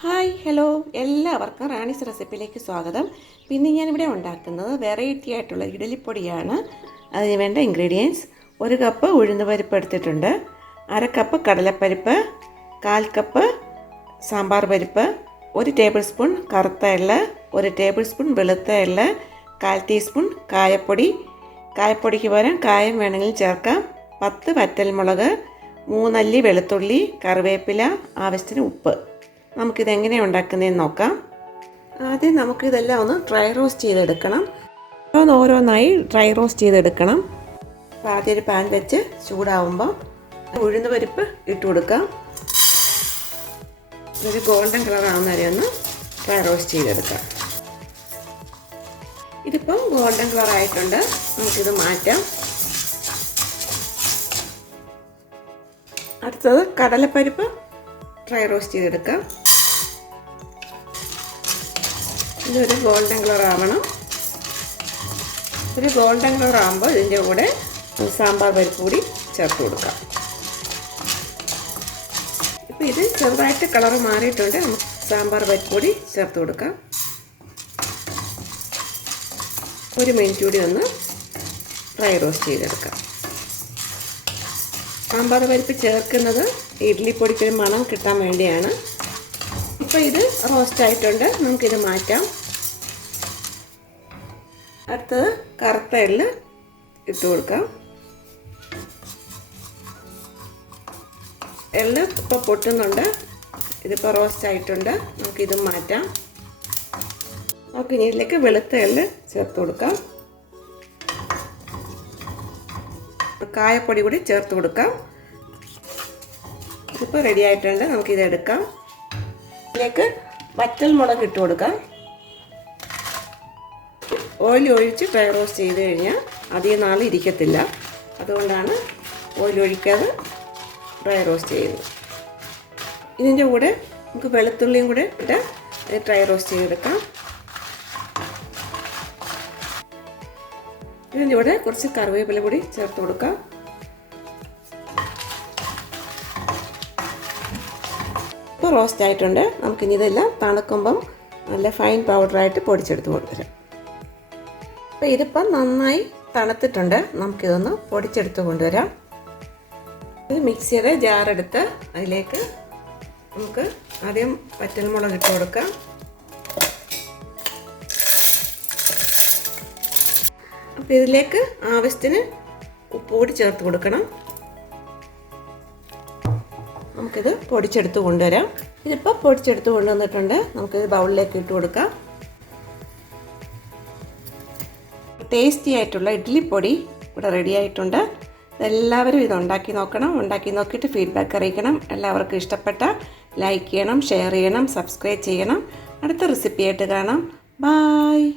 Hi hello എല്ലാവർക്കും റാണീസ് റെസിപ്പിയിലേക്ക് സ്വാഗതം. പിന്നെ ഞാനിവിടെ ഉണ്ടാക്കുന്നത് വെറൈറ്റി ആയിട്ടുള്ള ഇഡലിപ്പൊടിയാണ്. അതിന് വേണ്ട ഇൻഗ്രീഡിയൻസ്: 1 കപ്പ് ഉഴുന്ന് പരിപ്പ് എടുത്തിട്ടുണ്ട്, 1/2 കപ്പ് കടലപ്പരിപ്പ്, 1/4 കപ്പ് സാമ്പാർ പരിപ്പ്, 1 ടേബിൾ സ്പൂൺ കറുത്ത എള്ള്, 1 ടേബിൾ സ്പൂൺ വെളുത്ത എള്ള്, 1/4 ടീസ്പൂൺ കായപ്പൊടി. കായപ്പൊടിക്ക് പകരം കായം വേണമെങ്കിൽ ചേർക്കാം. 10 വറ്റൽമുളക്, 3 അല്ലി വെളുത്തുള്ളി, കറിവേപ്പില, ആവശ്യത്തിന് ഉപ്പ്. നമുക്കിതെങ്ങനെയാണ് ഉണ്ടാക്കുന്നതെന്ന് നോക്കാം. ആദ്യം നമുക്കിതെല്ലാം ഒന്ന് ഡ്രൈ റോസ്റ്റ് ചെയ്തെടുക്കണം. ഓരോന്നായി ഡ്രൈ റോസ്റ്റ് ചെയ്തെടുക്കണം. അപ്പോൾ ആദ്യം ഒരു പാൻ വെച്ച് ചൂടാവുമ്പോൾ ഉഴുന്ന് പരിപ്പ് ഇട്ട് കൊടുക്കാം. ഒരു ഗോൾഡൻ കളർ ആവുന്ന വരെ ഒന്ന് ഡ്രൈ റോസ്റ്റ് ചെയ്തെടുക്കാം. ഇതിപ്പം ഗോൾഡൻ കളർ ആയിട്ടുണ്ട്. നമുക്കിത് മാറ്റാം. അടുത്തത് കടലപ്പരിപ്പ് ഡ്രൈ റോസ്റ്റ് ചെയ്തെടുക്കാം. ഇതൊരു ഗോൾഡൻ കളർ ആവണം. ഒരു ഗോൾഡൻ കളർ ആകുമ്പോൾ ഇതിൻ്റെ കൂടെ സാമ്പാർ പരിപ്പ് കൂടി ചേർത്ത് കൊടുക്കാം. ഇപ്പോൾ ഇത് ചെറുതായിട്ട് കളർ മാറിയിട്ടുണ്ട്. നമുക്ക് സാമ്പാർ പരിപ്പ് കൂടി ചേർത്ത് കൊടുക്കാം. 1 മിനിറ്റ് കൂടി ഒന്ന് ഡ്രൈ റോസ്റ്റ് ചെയ്തെടുക്കാം. സാമ്പാർ പരിപ്പ് ചേർക്കുന്നത് ഇഡ്ലിപ്പൊടിക്കൊരു മണം കിട്ടാൻ വേണ്ടിയാണ്. ഇപ്പോൾ ഇത് റോസ്റ്റ് ആയിട്ടുണ്ട്. നമുക്കിത് മാറ്റാം. അടുത്തത് കറുത്ത എള്ള് ഇട്ട് കൊടുക്കാം. എള്ള് ഇപ്പോൾ പൊട്ടുന്നുണ്ട്. ഇതിപ്പോൾ റോസ്റ്റ് ആയിട്ടുണ്ട്. നമുക്കിത് മാറ്റാം. നമുക്കിനി ഇതിലേക്ക് വെളുത്ത എള്ള് ചേർത്ത് കൊടുക്കാം. കായപ്പൊടി കൂടി ചേർത്ത് കൊടുക്കാം. ഇതിപ്പോൾ റെഡി ആയിട്ടുണ്ട്. നമുക്കിത് എടുക്കാം. ഇതിലേക്ക് വറ്റൽമുളക് ഇട്ട് കൊടുക്കാം. ഓയിൽ ഒഴിച്ച് ഡ്രൈ റോസ്റ്റ് ചെയ്ത് കഴിഞ്ഞാൽ അധികം നാൾ ഇരിക്കത്തില്ല. അതുകൊണ്ടാണ് ഓയിൽ ഒഴിക്കാതെ ഡ്രൈ റോസ്റ്റ് ചെയ്യുന്നത്. ഇതിൻ്റെ കൂടെ നമുക്ക് വെളുത്തുള്ളിയും കൂടെ ഇട്ട് ഡ്രൈ റോസ്റ്റ് ചെയ്തെടുക്കാം. ഇതിൻ്റെ കൂടെ കുറച്ച് കറിവേപ്പില കൂടി ചേർത്ത് കൊടുക്കാം. ഇപ്പോൾ റോസ്റ്റ് ആയിട്ടുണ്ട്. നമുക്കിനി ഇതെല്ലാം തണുക്കുമ്പം നല്ല ഫൈൻ പൗഡറായിട്ട് പൊടിച്ചെടുത്ത് കൊണ്ടുവരാം. അപ്പോൾ ഇതിപ്പം നന്നായി തണുത്തിട്ടുണ്ട്. നമുക്കിതൊന്ന് പൊടിച്ചെടുത്ത് കൊണ്ടുവരാം. ഒരു മിക്സിയുടെ ജാറെടുത്ത് അതിലേക്ക് നമുക്ക് ആദ്യം വറ്റൽമുളക് ഇട്ട് കൊടുക്കാം. അപ്പോൾ ഇതിലേക്ക് ആവശ്യത്തിന് ഉപ്പ് കൂടി ചേർത്ത് കൊടുക്കണം. നമുക്കിത് പൊടിച്ചെടുത്ത് കൊണ്ടുവരാം. ഇതിപ്പോൾ പൊടിച്ചെടുത്ത് കൊണ്ടുവന്നിട്ടുണ്ട്. നമുക്കിത് ബൗളിലേക്ക് ഇട്ട് കൊടുക്കാം. ടേസ്റ്റി ആയിട്ടുള്ള ഇഡ്ലിപ്പൊടി ഇവിടെ റെഡി ആയിട്ടുണ്ട്. എല്ലാവരും ഇത് ഉണ്ടാക്കി നോക്കണം. ഉണ്ടാക്കി നോക്കിയിട്ട് ഫീഡ്ബാക്ക് അറിയിക്കണം. എല്ലാവർക്കും ഇഷ്ടപ്പെട്ട ലൈക്ക് ചെയ്യണം, ഷെയർ ചെയ്യണം, സബ്സ്ക്രൈബ് ചെയ്യണം. അടുത്ത റെസിപ്പിയായിട്ട് കാണാം. ബായ്.